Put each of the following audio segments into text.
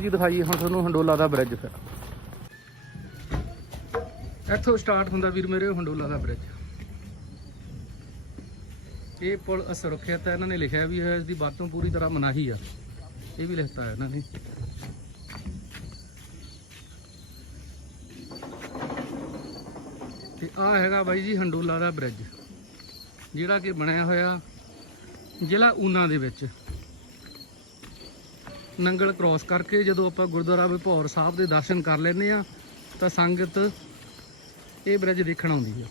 ਜੀ ਦਿਖਾਈਏ ਹੁਣ ਤੁਹਾਨੂੰ ਹੰਡੋਲਾ ਦਾ ਬ੍ਰਿਜ ਫਿਰ। ਇੱਥੋਂ ਸਟਾਰਟ ਹੁੰਦਾ ਵੀਰ ਮੇਰੇ ਹੰਡੋਲਾ ਦਾ ਬ੍ਰਿਜ ਇਹ ਪੁਲ ਅਸੁਰੱਖਿਅਤ ਹੈ, ਇਹਨਾਂ ਨੇ ਲਿਖਿਆ ਵੀ ਹੈ ਇਸ ਦੀ ਵਰਤੋਂ ਪੂਰੀ ਤਰ੍ਹਾਂ ਮਨਾਹੀ ਆ। ਇਹ ਵੀ ਲਿਖਤਾ ਹੈ ਇਹਨਾਂ ਨੇ। ਤੇ ਆ ਹੈਗਾ ਬਾਈ ਜੀ ਹੰਡੋਲਾ ਦਾ ਬ੍ਰਿਜ ਜਿਹੜਾ ਕਿ ਬਣਿਆ ਹੋਇਆ ਜ਼ਿਲ੍ਹਾ ਊਨਾ ਦੇ ਵਿੱਚ। ਨੰਗਲ ਕ੍ਰਾਸ ਕਰਕੇ ਜਦੋਂ ਆਪਾਂ ਗੁਰਦੁਆਰਾ ਵਿਭੌਰ ਸਾਹਿਬ ਦੇ ਦਰਸ਼ਨ ਕਰ ਲੈਂਦੇ ਆ ਤਾਂ ਸੰਗਤ ਇਹ ਬ੍ਰਿਜ ਦੇਖਣ ਆਉਂਦੀ ਆ।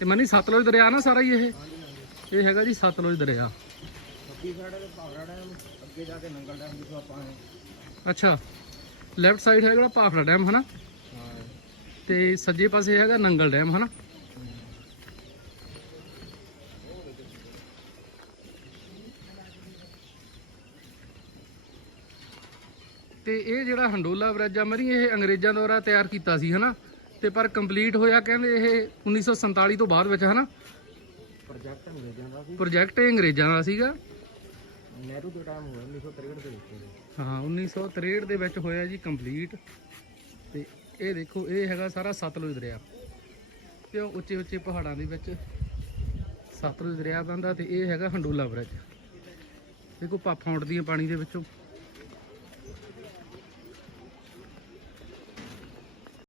ਤੇ ਮੰਨੀ ਸਤਲੁਜ ਦਰਿਆ ਨਾ ਸਾਰਾ ਹੀ ਇਹ? ਇਹ ਹੈਗਾ ਜੀ ਸਤਲੁਜ ਦਰਿਆ। ਅੱਗੇ ਸਾਡੇ ਦੇ ਭਾਵਰਾ ਡੈਮ ਅੱਗੇ ਜਾ ਕੇ ਨੰਗਲ ਡੈਮ ਜਿੱਥੋਂ ਆਪਾਂ ਆਏ ਅੱਛਾ ਲੈਫਟ ਸਾਈਡ ਹੈਗਾ ਭਾਫੜਾ ਡੈਮ ਹਨਾ? ਹਾਂ ਤੇ ਸੱਜੇ ਪਾਸੇ ਹੈਗਾ ਨੰਗਲ ਡੈਮ ਹਨਾ? ਤੇ ਇਹ ਜਿਹੜਾ ਹੰਡੋਲਾ ਬ੍ਰਿਜ ਆ ਮਰੀ ਇਹ ਅੰਗਰੇਜ਼ਾਂ ਦੁਆਰਾ ਤਿਆਰ ਕੀਤਾ ਸੀ ਹਨਾ? ਤੇ ਪਰ ਕੰਪਲੀਟ ਹੋਇਆ ਕਹਿੰਦੇ ਇਹ 1947 ਤੋਂ ਬਾਅਦ ਵਿੱਚ ਹਨਾ? ਪ੍ਰੋਜੈਕਟ ਅੰਗਰੇਜ਼ਾਂ ਦਾ ਸੀ। ਪ੍ਰੋਜੈਕਟ ਇਹ ਅੰਗਰੇਜ਼ਾਂ ਦਾ ਸੀਗਾ। ਨਹਿਰੂ ਦੇ ਟਾਈਮ ਹੋਇਆ 1963 ਦੇ ਵਿੱਚ ਹਾਂ 1963 ਦੇ ਵਿੱਚ ਹੋਇਆ ਜੀ ਕੰਪਲੀਟ ਤੇ ਇਹ ਦੇਖੋ ਇਹ ਹੈਗਾ ਸਾਰਾ ਸਤਲੁਜ ਦਰਿਆ। ਤੇ ਉਹ ਉੱਚੇ ਉੱਚੇ ਪਹਾੜਾਂ ਦੇ ਵਿੱਚ ਸਤਲੁਜ ਦਰਿਆ ਬੰਦਾ ਤੇ ਇਹ ਹੈਗਾ ਹੰਡੋਲਾ ਬ੍ਰਿਜ ਦੇਖੋ ਪਾਪਾਂ ਉੱਡਦੀਆਂ ਪਾਣੀ ਦੇ ਵਿੱਚੋਂ।